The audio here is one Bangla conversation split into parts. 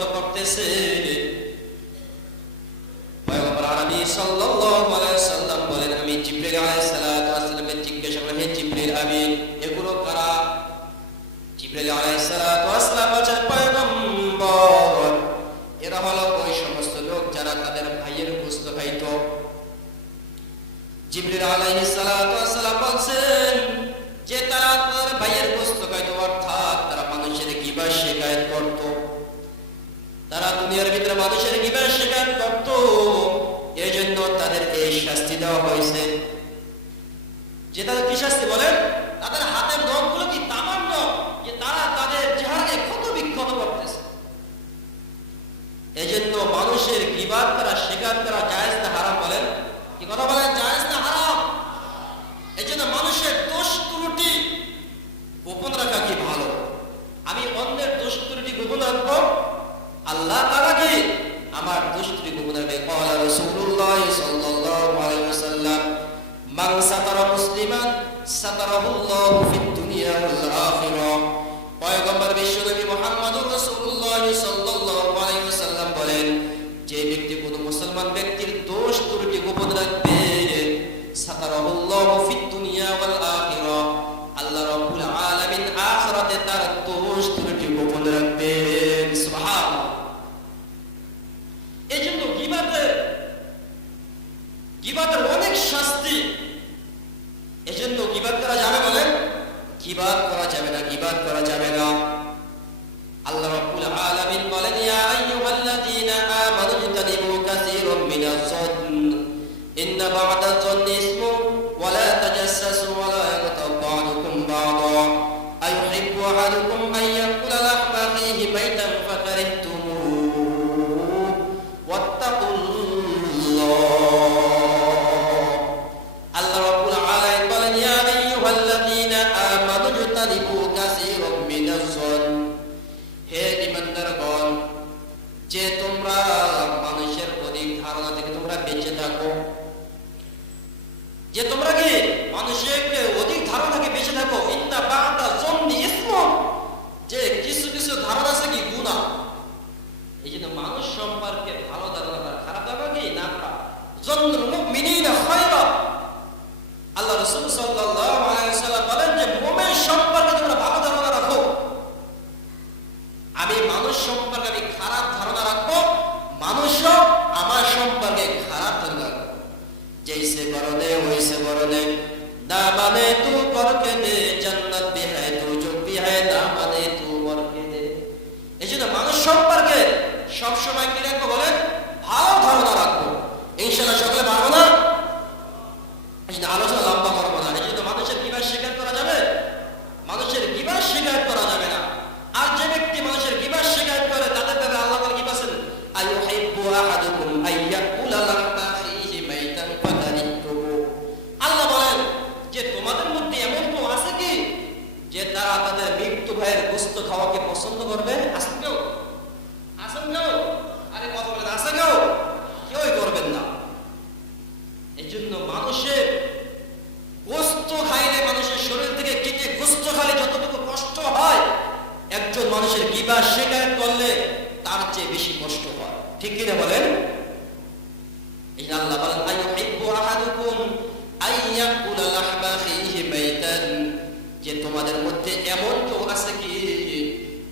বিক্ষত করতেছে। পয়গম্বর আরবি সাল্লাল্লাহু আলাইহি ওয়াসাল্লাম বলেন, আমি জিবরিল আলাইহিস সালাতু ওয়াস সালামের জিজ্ঞাসা করলাম, হে জিবরিল আমিন, এগুলো কারা? জিবরিল আলাইহিস সালাতু ওয়াস সালাম বলেন, পয়গম্বর, এরা হলো ওই সমস্ত লোক যারা তাদের ভাইয়ের গোশত খাইতো। জিবরিল আলাইহিস সালাতু ওয়াস সালাম বলেন যে তারা তাদের ভাইয়ের গোশত খাইতো, অর্থাৎ তারা মানুষের গীবত শিকায়ত করত। তারা দুনিয়ার ভিতরে মানুষের গীবত শিকায়ত করত, এজন্য তাদের এই শাস্তি দেওয়া হয়েছে। যে তাদের কি শাস্তি বলেন? তাদের হাতের নখগুলো কি তামার নখ, যে তারা তাদের চেহারাকে ক্ষত বিক্ষত করতেছে। এজন্য মানুষের গীবত করা, শিকায়ত করা জায়েজ না হারাম? বলেন, কি কথা বলেন, জায়েজ না হারাম? এজন্য মানুষের দোষ ত্রুটি গোপন রাখা কি ভালো? আমি অন্যের দোষ ত্রুটি গোপন রাখবো, আল্লাহ তাআলা কি আমার দোষ ত্রুটি গোপন রাখবে? ক্বালা রাসূলুল্লাহ সাল্লাল্লাহু আলাইহি ওয়াসাল্লাম, মান সাতারা মুসলিমান সাতারাহুল্লাহু ফিদ দুনিয়া ওয়াল আখিরাহ। পয়গম্বর বিশ্বনবী মুহাম্মদুর রাসূলুল্লাহ সাল্লাল্লাহু আলাইহি ওয়াসাল্লাম বলেন, যে ব্যক্তি কোন মুসলমান ব্যক্তির দোষ ত্রুটি গোপন রাখবে, সাতারাহুল্লাহু ফিদ দুনিয়া ওয়াল আখিরাহ, আল্লাহ রাব্বুল আলামিন আখিরাতে তার দোষ ত্রুটি গোপন রাখবেন। সুবহানাল্লাহ। এজন্য গীবতের অনেক শাস্তি। এজন্য গীবত করা যাবে? বলেন, গীবত করা যাবে না, গীবত করা যাবে না। আল্লাহ রাব্বুল আলামিন বলেন, ইয়া আইয়ুহাল্লাযীনা আমানু ইজতানিবু কাসীরাম মিনাজ-যন্ন ইন্না বা'দা-যন্নি ইসমুন ওয়া লা তাজাসসাসু ওয়া লা ইয়াগতাব বা'দুকুম বা'দা আইয়ুহিব্বু আহাদুকুম আন ইয়াকুলা লাহমা আখিহি মাইতান ফাকারিহতুমুহু ওয়াত্তাকুল্লাহ। আল্লাহ রাব্বুল আলামিন বলেন, ইয়া আইয়ুহাল্লাযীনা আমানু ইজতানিবু কাসীরাম মিনাজ-যন্ন, হে ঈমানদারগণ, যে তোমরা মানুষের অধিক ধারণা থেকে তোমরা বেঁচে থাকো। যে তোমরা কি মানুষের অধিক ধারণা থেকে বেঁচে থাকো। ইন্না বা'দা যন্নি ইসমুন, যে কিছু কিছু ধারণা আছে কি গুনাহ। এই জন্য মানুষ সম্পর্কে ভালো ধারণা করা, খারাপ ধারণা কি না করা। যন্নুল মুমিনিনা খায়রা, আল্লাহ রাসূল সাল্লাল্লাহু আলাইহি ওয়াসাল্লাম বলেন যে মুমিন সম্পর্কে তোমরা ভালো ধারণা রাখো। আমি মানুষ সম্পর্কে আমি খারাপ ধারণা রাখবো, মানুষও আমার সম্পর্কে খারাপ ধারণা রাখবো। जैसे करो दे वैसे करो दे, ना माने तू करके दे, जन्नत भी है तू जो भी है, ना माने तू करके दे। এজন্য মানুষ সম্পর্কে সব সময় কি রাখবো বলেন? ভালো ধারণা রাখবো। ইনশাআল্লাহ সকলে পারবো না? এজন্য আলোচনা লম্বা করবো না। এজন্য মানুষের গীবত শিকায়ত করা যাবে? মানুষের গীবত শিকায়ত করা যাবে না। আর যে ব্যক্তি মানুষের গীবত শিকায়ত করে তাদের ব্যাপারে আল্লাহ তাআলা কি বলেন? আইয়ুহিব্বু আহাদুকুম আইয়াকুলা লাহমা আখিহি মাইতান ফাকারিহতুমুহু। আল্লাহ বলেন যে তোমাদের মধ্যে এমন কেউ আছে কি যে তারা তাদের মৃত্যু ভাইয়ের গোশত খাওয়াকে পছন্দ করবে? আছে কেউ? আছেন কেউ? আরে কথা বলেন, আছে কেউ? কেউই করবেন না। এজন্য মানুষের গোশত খাইলে, মানুষের শরীর থেকে কেটে গোশত খাইলে যতটুকু কষ্ট হয়, একজন মানুষের গীবত শিকায়ত করলে তার চেয়ে বেশি কষ্ট হয়। ঠিক কিনা বলেন? এই আল্লাহ বলেন, আইয়ুহিব্বু আহাদুকুম আইয়াকুলা লাহমা আখিহি মাইতান, যে তোমাদের মধ্যে এমন কেউ আছে কি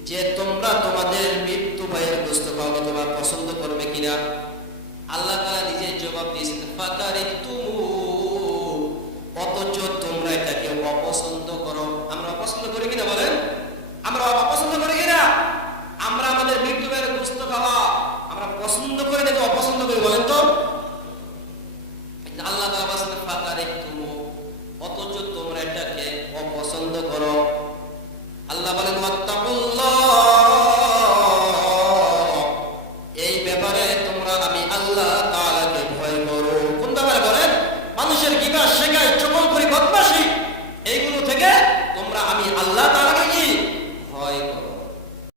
যে তোমরা তোমাদের মৃত্যু ভাইয়ের গোশত খাওয়াকে তোমরা পছন্দ করবে কিনা? আল্লাহ তাআলা নিজে জবাব দিয়েছেন, ফাকারিহতুমুহু, অথচ তোমরা এটাকে অপছন্দ করো। আমরা অপছন্দ করি কিনা বলেন?